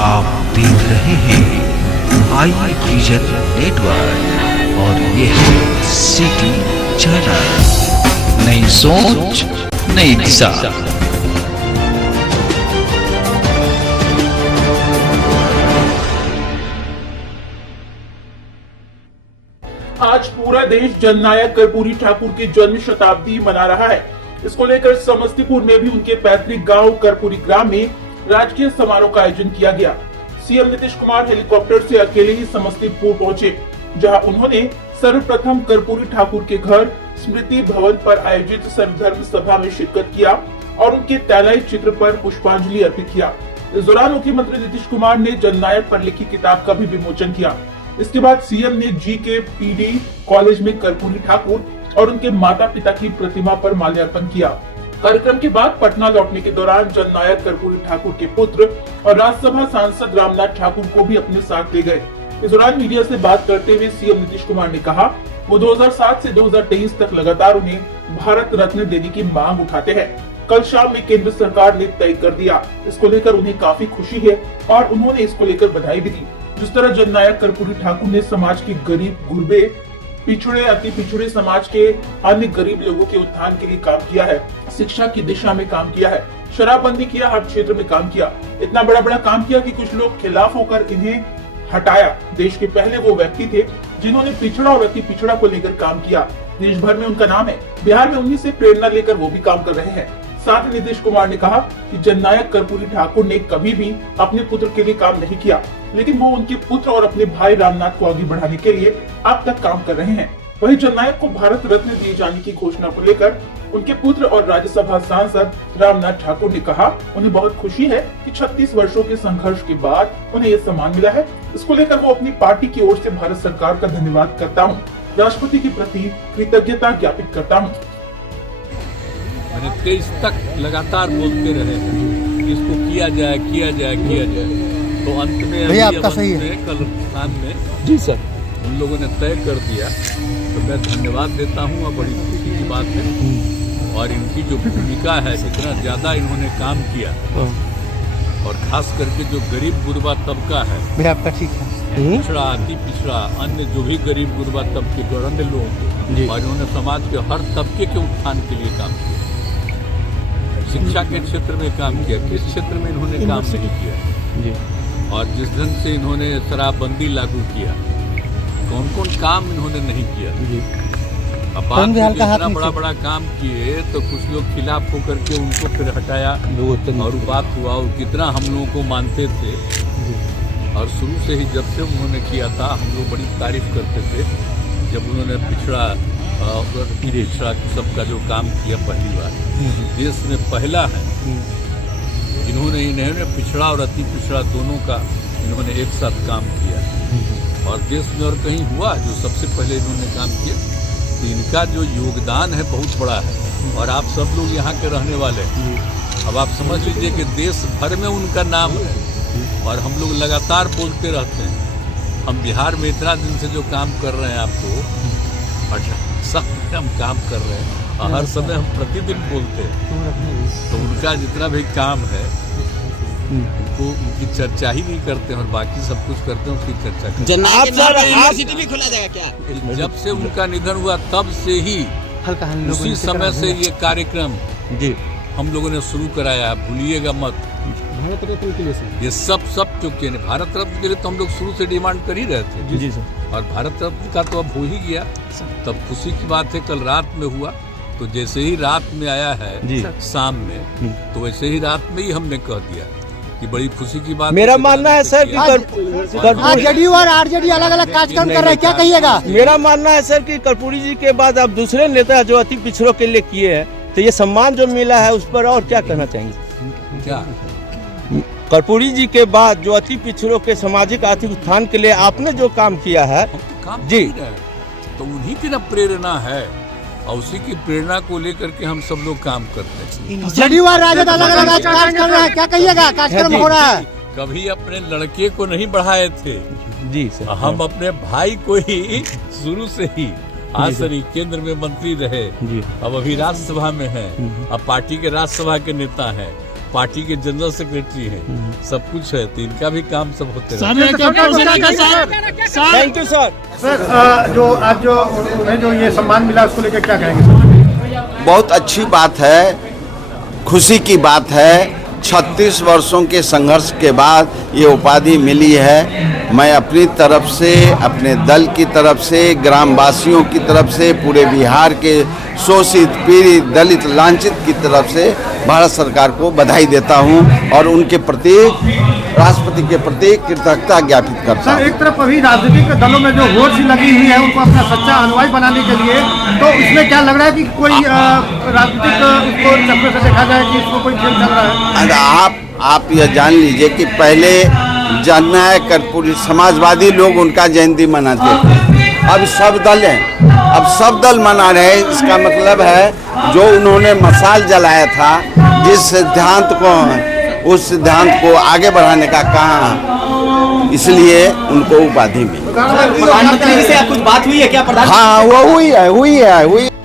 आप देख रहे हैं आई विजन नेटवर्क और ये है सिटी चैनल। नई सोच नई दिशा। आज पूरा देश जननायक कर्पूरी ठाकुर की जन्म शताब्दी मना रहा है। इसको लेकर समस्तीपुर में भी उनके पैतृक गांव कर्पूरी ग्राम में राजकीय समारोह का आयोजन किया गया। सीएम नीतीश कुमार हेलीकॉप्टर से अकेले ही समस्तीपुर पहुंचे, जहां उन्होंने सर्वप्रथम कर्पूरी ठाकुर के घर स्मृति भवन पर आयोजित सर्वधर्म सभा में शिरकत किया और उनके तैनाई चित्र पर पुष्पांजलि अर्पित किया। इस दौरान मुख्यमंत्री नीतीश कुमार ने जननायक पर लिखी किताब का भी विमोचन किया। इसके बाद सीएम ने जीके पीडी कॉलेज में कर्पूरी ठाकुर और उनके माता पिता की प्रतिमा पर माल्यार्पण किया। कार्यक्रम के बाद पटना लौटने के दौरान जननायक कर्पूरी ठाकुर के पुत्र और राज्यसभा सांसद रामनाथ ठाकुर को भी अपने साथ ले गए। इस दौरान मीडिया से बात करते हुए सीएम नीतीश कुमार ने कहा, वो 2007 से 2023 तक लगातार उन्हें भारत रत्न देने की मांग उठाते हैं। कल शाम में केंद्र सरकार ने तय कर दिया। इसको लेकर उन्हें काफी खुशी है और उन्होंने इसको लेकर बधाई भी दी। जिस तरह जननायक कर्पूरी ठाकुर ने समाज के गरीब, गुरबे, पिछड़े, अति पिछड़े समाज के अन्य गरीब लोगों के उत्थान के लिए काम किया है, शिक्षा की दिशा में काम किया है, शराबबंदी किया, हर क्षेत्र में काम किया, इतना बड़ा काम किया कि कुछ लोग खिलाफ होकर इन्हें हटाया। देश के पहले वो व्यक्ति थे जिन्होंने पिछड़ा और अति पिछड़ा को लेकर काम किया। देश भर में उनका नाम है। बिहार में उन्हीं से प्रेरणा लेकर वो भी काम कर रहे हैं। साथ ही नीतीश कुमार ने कहा कि जननायक कर्पूरी ठाकुर ने कभी भी अपने पुत्र के लिए काम नहीं किया, लेकिन वो उनके पुत्र और अपने भाई रामनाथ को आगे बढ़ाने के लिए अब तक काम कर रहे हैं। वहीं जननायक को भारत रत्न दिए जाने की घोषणा को लेकर उनके पुत्र और राज्यसभा सांसद रामनाथ ठाकुर ने कहा, उन्हें बहुत खुशी है कि 36 वर्षों के संघर्ष के बाद उन्हें यह सम्मान मिला है। इसको लेकर वो अपनी पार्टी की ओर से भारत सरकार का धन्यवाद करता हूँ, राष्ट्रपति के प्रति कृतज्ञता ज्ञापित करता हूँ। मैंने 23 तक लगातार बोलते रहे इसको किया जाए तो अंत में कल राजस्थान में जी सर उन लोगों ने तय कर दिया। तो मैं धन्यवाद देता हूँ और बड़ी खुशी की बात है। और इनकी जो भूमिका है, इतना ज़्यादा इन्होंने काम किया और खास करके जो गरीब गुरबा तबका है, आपका ठीक है, पिछड़ा, अति पिछड़ा, अन्य जो भी गरीब गुरबा तबके के अन्य लोग, और इन्होंने समाज के हर तबके के उत्थान के लिए काम किया। शिक्षा के क्षेत्र में काम किया, किस क्षेत्र में इन्होंने काम नहीं किया जी। और जिस ढंग से इन्होंने शराबबंदी लागू किया, कौन कौन काम इन्होंने नहीं किया जी। अब बात इतना बड़ा काम किए तो कुछ लोग खिलाफ होकर के उनको फिर हटाया और बात हुआ। और कितना हम लोगों को मानते थे और शुरू से ही जब से उन्होंने किया था हम लोग बड़ी तारीफ करते थे। जब उन्होंने पिछड़ा सबका जो काम किया, पहली बार देश में पहला है इन्होंने पिछड़ा और अति पिछड़ा दोनों का इन्होंने एक साथ काम किया। और देश में और कहीं हुआ जो सबसे पहले इन्होंने काम किया। तो इनका जो योगदान है बहुत बड़ा है। और आप सब लोग यहाँ के रहने वाले हैं। अब आप समझ लीजिए कि देश भर में उनका नाम है और हम लोग लगातार बोलते रहते हैं। हम बिहार में इतना दिन से जो काम कर रहे हैं, आपको और सख्त हम काम कर रहे हैं और हर समय हम प्रतिदिन बोलते हैं। तो उनका जितना भी काम है उनको उनकी चर्चा ही नहीं करते हैं और बाकी सब कुछ करते हैं, उसकी चर्चा करते हैं। यूनिवर्सिटी भी खुला जाएगा क्या? जब से उनका निधन हुआ तब से ही उसी समय से ये कार्यक्रम जी हम लोगों ने शुरू कराया। भूलिएगा मत, भारत रत्न के लिए ये सब चुके हैं। भारत रत्न के लिए तो हम लोग शुरू से डिमांड कर ही रहे थे जी सर। और भारत रत्न का तो अब हो ही गया। तब खुशी की बात है, कल रात में हुआ। तो जैसे ही रात में आया है शाम में, तो वैसे ही रात में ही हमने कह दिया कि बड़ी खुशी की बात। मेरा मानना है सर कि जेडीयू और आरजेडी अलग अलग कार्यक्रम कर रहे हैं, क्या कहिएगा? मेरा मानना है सर कि कर्पूरी जी के बाद अब दूसरे नेता जो अति पिछड़ों के लिए किए हैं, तो ये सम्मान जो मिला है उस पर और क्या कहना चाहेंगे? क्या कर्पूरी जी के बाद जो अति पिछड़ों के सामाजिक आर्थिक उत्थान के लिए आपने जो काम किया है काम जी, तो उन्हीं की ना प्रेरणा है और उसी की प्रेरणा को लेकर के हम सब लोग काम करते हैं। जेडीयू और राजद अलग अलग कार्य कर रहे हैं, क्या कहिएगा? कार्यक्रम हो रहा है। कभी अपने लड़के को नहीं बढ़ाए थे जी सर। हम अपने भाई को ही शुरू से ही आज सर केंद्र में मंत्री रहे, अब अभी राज्यसभा में है, अब पार्टी के राज्यसभा के नेता हैं। पार्टी के जनरल सेक्रेटरी हैं, सब कुछ है, तो इनका भी काम सब होते रहता है। Thank you sir. सर जो आज जो उन्हें जो ये सम्मान मिला उसको लेकर क्या कहेंगे सर? बहुत अच्छी बात है, खुशी की बात है। 36 वर्षों के संघर्ष के बाद ये उपाधि मिली है। मैं अपनी तरफ से, अपने दल की तरफ से, ग्रामवासियों की तरफ से, पूरे बिहार के शोषित, पीड़ित, दलित, लांछित की तरफ से भारत सरकार को बधाई देता हूं और उनके प्रति, राष्ट्रपति के प्रति कृतज्ञता ज्ञापित करता सर हूं। एक तरफ अभी राजनीतिक दलों में जो वोट सी लगी हुई है उनको अपना सच्चा अनुयायी बनाने के लिए, तो इसमें क्या लग रहा है कि कोई राजनीतिक उसको चक्कर से देखा जाए कि इसको कोई खेल चल रहा है? अगर आप यह जान लीजिए कि पहले जननायक कर्पूरी समाजवादी लोग उनका जयंती मनाते थे, अब सब दल हैं, अब सब दल मना रहे हैं। इसका मतलब है जो उन्होंने मशाल जलाया था, जिस सिद्धांत को, उस सिद्धांत को आगे बढ़ाने का काम, इसलिए उनको उपाधि मिली। प्रधानमंत्री से कुछ बात हुई है क्या? हाँ, वो हुई है।